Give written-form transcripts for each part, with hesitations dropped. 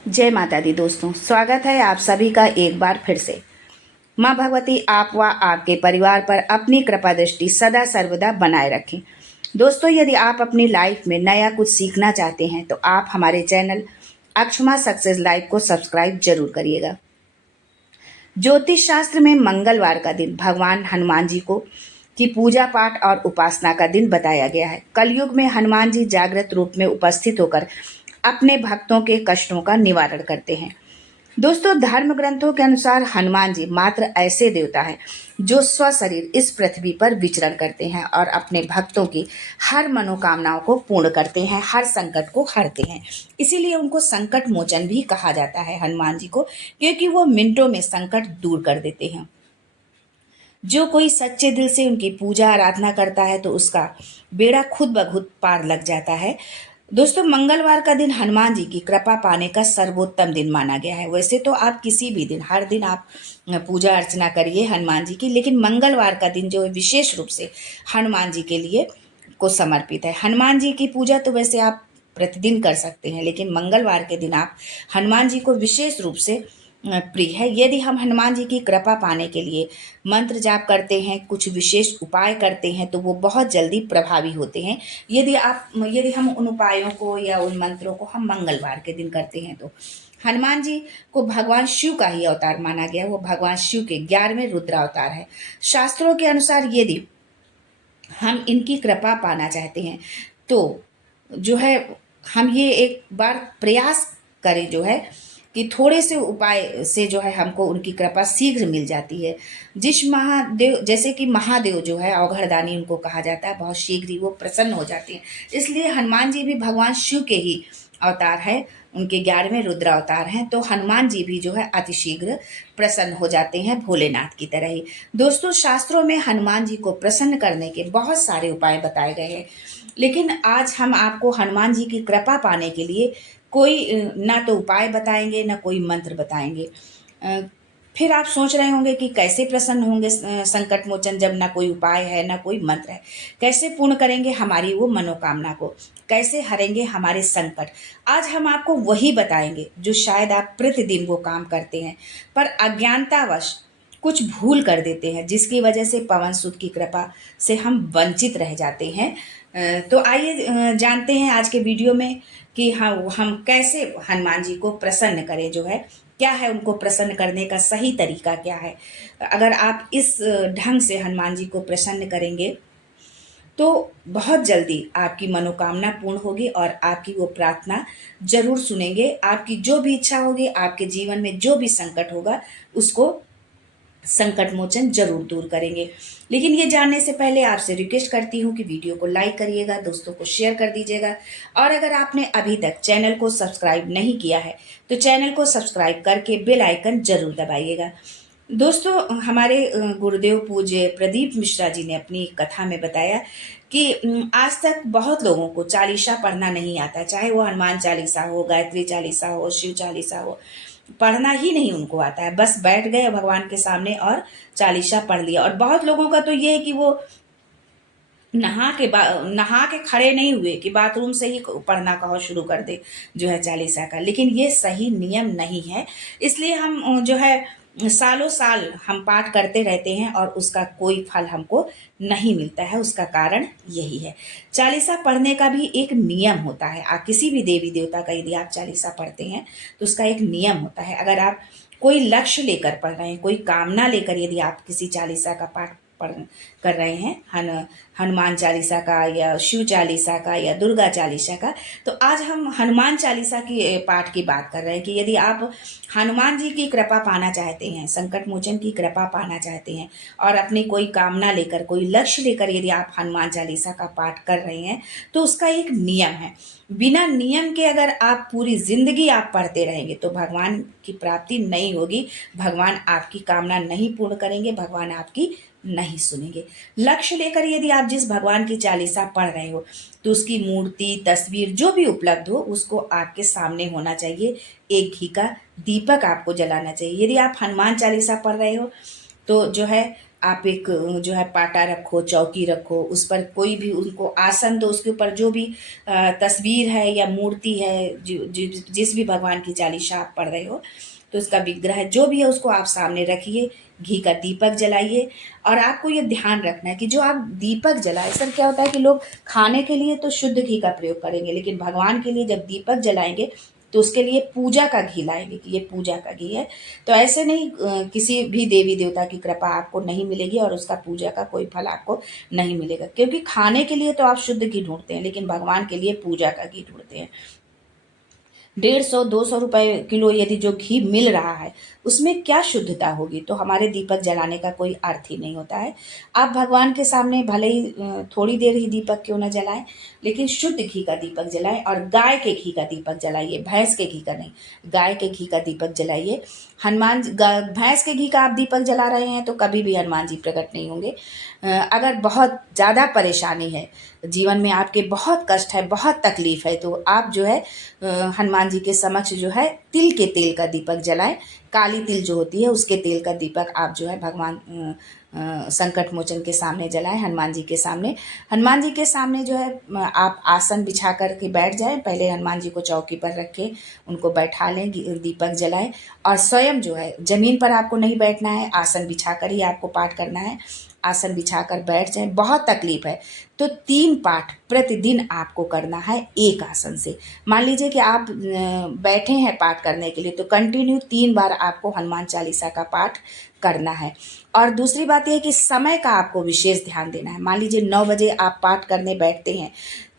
जय माता दी दोस्तों, स्वागत है आप सभी का एक बार फिर से। माँ भगवती आप व आपके परिवार पर अपनी कृपा दृष्टि सदा सर्वदा बनाए रखें। दोस्तों, यदि आप अपनी लाइफ में नया कुछ सीखना चाहते हैं तो आप हमारे चैनल अक्षमा सक्सेस लाइव को सब्सक्राइब जरूर करिएगा। ज्योतिष शास्त्र में मंगलवार का दिन भगवान हनुमान जी को की पूजा पाठ और उपासना का दिन बताया गया है। कलयुग में हनुमान जी जागृत रूप में उपस्थित होकर अपने भक्तों के कष्टों का निवारण करते हैं। दोस्तों, धर्म ग्रंथों के अनुसार हनुमान जी मात्र ऐसे देवता हैं जो स्वशरीर इस पृथ्वी पर विचरण करते हैं और अपने भक्तों की हर मनोकामनाओं को पूर्ण करते हैं, हर संकट को हरते हैं। इसीलिए उनको संकट मोचन भी कहा जाता है हनुमान जी को, क्योंकि वो मिनटों में संकट दूर कर देते हैं। जो कोई सच्चे दिल से उनकी पूजा आराधना करता है तो उसका बेड़ा खुद ब खुद पार लग जाता है। दोस्तों, मंगलवार का दिन हनुमान जी की कृपा पाने का सर्वोत्तम दिन माना गया है। वैसे तो आप किसी भी दिन, हर दिन आप पूजा अर्चना करिए हनुमान जी की, लेकिन मंगलवार का दिन जो है विशेष रूप से हनुमान जी के लिए को समर्पित है। हनुमान जी की पूजा तो वैसे आप प्रतिदिन कर सकते हैं, लेकिन मंगलवार के दिन आप हनुमान जी को विशेष रूप से प्रिय है। यदि हम हनुमान जी की कृपा पाने के लिए मंत्र जाप करते हैं, कुछ विशेष उपाय करते हैं, तो वो बहुत जल्दी प्रभावी होते हैं। यदि हम उन उपायों को या उन मंत्रों को हम मंगलवार के दिन करते हैं तो हनुमान जी को भगवान शिव का ही अवतार माना गया है। वो भगवान शिव के 11वें रुद्रावतार है। शास्त्रों के अनुसार यदि हम इनकी कृपा पाना चाहते हैं तो जो है हम ये एक बार प्रयास करें, जो है कि थोड़े से उपाय से जो है हमको उनकी कृपा शीघ्र मिल जाती है। जिस महादेव, जैसे कि महादेव जो है अवघड़दानी उनको कहा जाता है, बहुत शीघ्र ही वो प्रसन्न हो जाते हैं। इसलिए हनुमान जी भी भगवान शिव के ही अवतार है, उनके 11वें रुद्र अवतार हैं। तो हनुमान जी भी जो है अतिशीघ्र प्रसन्न हो जाते हैं, भोलेनाथ की तरह ही। दोस्तों, शास्त्रों में हनुमान जी को प्रसन्न करने के बहुत सारे उपाय बताए गए हैं, लेकिन आज हम आपको हनुमान जी की कृपा पाने के लिए कोई ना तो उपाय बताएंगे ना कोई मंत्र बताएंगे। अ, फिर आप सोच रहे होंगे कि कैसे प्रसन्न होंगे संकट मोचन, जब ना कोई उपाय है ना कोई मंत्र है। कैसे पूर्ण करेंगे हमारी वो मनोकामना को, कैसे हरेंगे हमारे संकट। आज हम आपको वही बताएंगे जो शायद आप प्रतिदिन वो काम करते हैं पर अज्ञानतावश कुछ भूल कर देते हैं, जिसकी वजह से पवन सुत की कृपा से हम वंचित रह जाते हैं। तो आइए जानते हैं आज के वीडियो में कि हम कैसे हनुमान जी को प्रसन्न करें, जो है क्या है उनको प्रसन्न करने का सही तरीका क्या है। अगर आप इस ढंग से हनुमान जी को प्रसन्न करेंगे तो बहुत जल्दी आपकी मनोकामना पूर्ण होगी और आपकी वो प्रार्थना जरूर सुनेंगे। आपकी जो भी इच्छा होगी, आपके जीवन में जो भी संकट होगा, उसको संकट मोचन जरूर दूर करेंगे। लेकिन ये जानने से पहले आपसे रिक्वेस्ट करती हूँ कि वीडियो को लाइक करिएगा, दोस्तों को शेयर कर दीजिएगा, और अगर आपने अभी तक चैनल को सब्सक्राइब नहीं किया है तो चैनल को सब्सक्राइब करके बेल आइकन जरूर दबाइएगा। दोस्तों, हमारे गुरुदेव पूज्य प्रदीप मिश्रा जी ने अपनी कथा में बताया कि आज तक बहुत लोगों को चालीसा पढ़ना नहीं आता, चाहे वो हनुमान चालीसा हो, गायत्री चालीसा हो, शिव चालीसा हो, पढ़ना ही नहीं उनको आता है। बस बैठ गए भगवान के सामने और चालीसा पढ़ लिया। और बहुत लोगों का तो ये है कि वो नहा के खड़े नहीं हुए कि बाथरूम से ही पढ़ना कहो शुरू कर दे जो है चालीसा का। लेकिन ये सही नियम नहीं है। इसलिए हम जो है सालों साल हम पाठ करते रहते हैं और उसका कोई फल हमको नहीं मिलता है। उसका कारण यही है। चालीसा पढ़ने का भी एक नियम होता है। आप किसी भी देवी देवता का यदि आप चालीसा पढ़ते हैं तो उसका एक नियम होता है। अगर आप कोई लक्ष्य लेकर पढ़ रहे हैं, कोई कामना लेकर यदि आप किसी चालीसा का पाठ पढ़ कर रहे हैं, हनुमान चालीसा का या शिव चालीसा का या दुर्गा चालीसा का, तो आज हम हनुमान चालीसा की पाठ की बात कर रहे हैं कि यदि आप हनुमान जी की कृपा पाना चाहते हैं, संकट मोचन की कृपा पाना चाहते हैं और अपनी कोई कामना लेकर, कोई लक्ष्य लेकर यदि आप हनुमान चालीसा का पाठ कर रहे हैं तो उसका एक नियम है। बिना नियम के अगर आप पूरी जिंदगी आप पढ़ते रहेंगे तो भगवान की प्राप्ति नहीं होगी, भगवान आपकी कामना नहीं पूर्ण करेंगे, भगवान आपकी नहीं सुनेंगे। लक्ष्य लेकर यदि आप जिस भगवान की चालीसा पढ़ रहे हो तो उसकी मूर्ति, तस्वीर जो भी उपलब्ध हो उसको आपके सामने होना चाहिए। एक घी का दीपक आपको जलाना चाहिए। यदि आप हनुमान चालीसा पढ़ रहे हो तो जो है आप एक जो है पाटा रखो, चौकी रखो, उस पर कोई भी उनको आसन दो, उसके ऊपर जो भी तस्वीर है या मूर्ति है, जिस भी भगवान की चालीसा आप पढ़ रहे हो, तो उसका विग्रह जो भी है उसको आप सामने रखिए, घी का दीपक जलाइए। और आपको ये ध्यान रखना है कि जो आप दीपक जलाए, सर क्या होता है कि लोग खाने के लिए तो शुद्ध घी का प्रयोग करेंगे, लेकिन भगवान के लिए जब दीपक जलाएंगे तो उसके लिए पूजा का घी लाएंगे कि ये पूजा का घी है। तो ऐसे नहीं किसी भी देवी देवता की कृपा आपको नहीं मिलेगी और उसका पूजा का कोई फल आपको नहीं मिलेगा, क्योंकि खाने के लिए तो आप शुद्ध घी ढूंढते हैं, लेकिन भगवान के लिए पूजा का घी ढूंढते हैं। 150-200 रुपए किलो यदि जो घी मिल रहा है उसमें क्या शुद्धता होगी, तो हमारे दीपक जलाने का कोई अर्थ ही नहीं होता है। आप भगवान के सामने भले ही थोड़ी देर ही दीपक क्यों न जलाएं, लेकिन शुद्ध घी का दीपक जलाएं और गाय के घी का दीपक जलाइए, भैंस के घी का नहीं, गाय के घी का दीपक जलाइए। भैंस के घी का आप दीपक जला रहे हैं तो कभी भी हनुमान जी प्रकट नहीं होंगे। अगर बहुत ज़्यादा परेशानी है जीवन में, आपके बहुत कष्ट है, बहुत तकलीफ है, तो आप जो है हनुमान जी के समक्ष जो है तिल के तेल का दीपक जलाएं। काली तिल जो होती है उसके तेल का दीपक आप जो है भगवान संकट मोचन के सामने जलाएं, हनुमान जी के सामने। हनुमान जी के सामने जो है आप आसन बिछा कर के बैठ जाएं, पहले हनुमान जी को चौकी पर रखें, उनको बैठा लें, दीपक जलाएं और स्वयं जो है जमीन पर आपको नहीं बैठना है, आसन बिछा कर ही आपको पाठ करना है। आसन बिछाकर बैठ जाएं। बहुत तकलीफ है तो 3 पाठ प्रतिदिन आपको करना है एक आसन से। मान लीजिए कि आप बैठे हैं पाठ करने के लिए, तो कंटिन्यू 3 बार आपको हनुमान चालीसा का पाठ करना है। और दूसरी बात यह है कि समय का आपको विशेष ध्यान देना है। मान लीजिए 9 बजे आप पाठ करने बैठते हैं,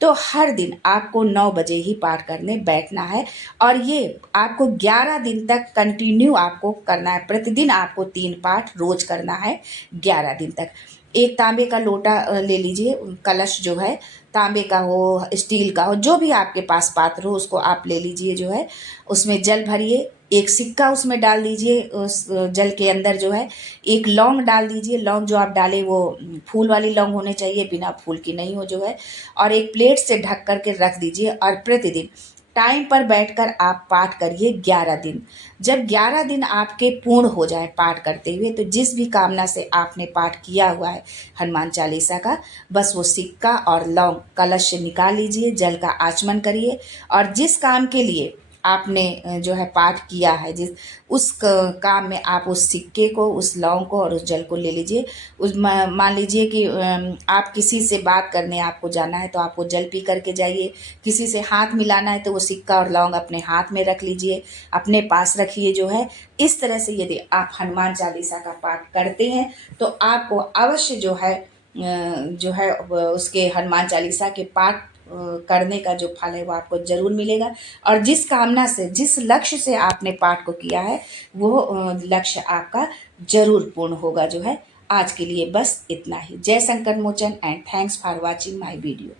तो हर दिन आपको 9 बजे ही पाठ करने बैठना है और ये आपको 11 दिन तक कंटिन्यू आपको करना है। प्रतिदिन आपको 3 पाठ रोज करना है 11 दिन तक। एक तांबे का लोटा ले लीजिए, कलश जो है तांबे का हो, स्टील का हो, जो भी आपके पास पात्र हो उसको आप ले लीजिए, जो है उसमें जल भरिए, एक सिक्का उसमें डाल दीजिए, उस जल के अंदर जो है एक लौंग डाल दीजिए। लौंग जो आप डालें वो फूल वाली लौंग होनी चाहिए, बिना फूल की नहीं हो जो है, और एक प्लेट से ढक करके रख दीजिए और प्रतिदिन टाइम पर बैठकर आप पाठ करिए 11 दिन। जब 11 दिन आपके पूर्ण हो जाए पाठ करते हुए, तो जिस भी कामना से आपने पाठ किया हुआ है हनुमान चालीसा का, बस वो सिक्का और लौंग कलश से निकाल लीजिए, जल का आचमन करिए और जिस काम के लिए आपने जो है पाठ किया है, जिस उस काम में आप उस सिक्के को, उस लौंग को और उस जल को ले लीजिए। मान लीजिए कि आप किसी से बात करने आपको जाना है तो आप वो जल पी करके जाइए। किसी से हाथ मिलाना है तो वो सिक्का और लौंग अपने हाथ में रख लीजिए, अपने पास रखिए जो है। इस तरह से यदि आप हनुमान चालीसा का पाठ करते हैं तो आपको अवश्य जो है उसके हनुमान चालीसा के पाठ करने का जो फल है वो आपको जरूर मिलेगा। और जिस कामना से, जिस लक्ष्य से आपने पाठ को किया है, वो लक्ष्य आपका जरूर पूर्ण होगा जो है। आज के लिए बस इतना ही। जय Sankat Mochan and thanks for watching my video.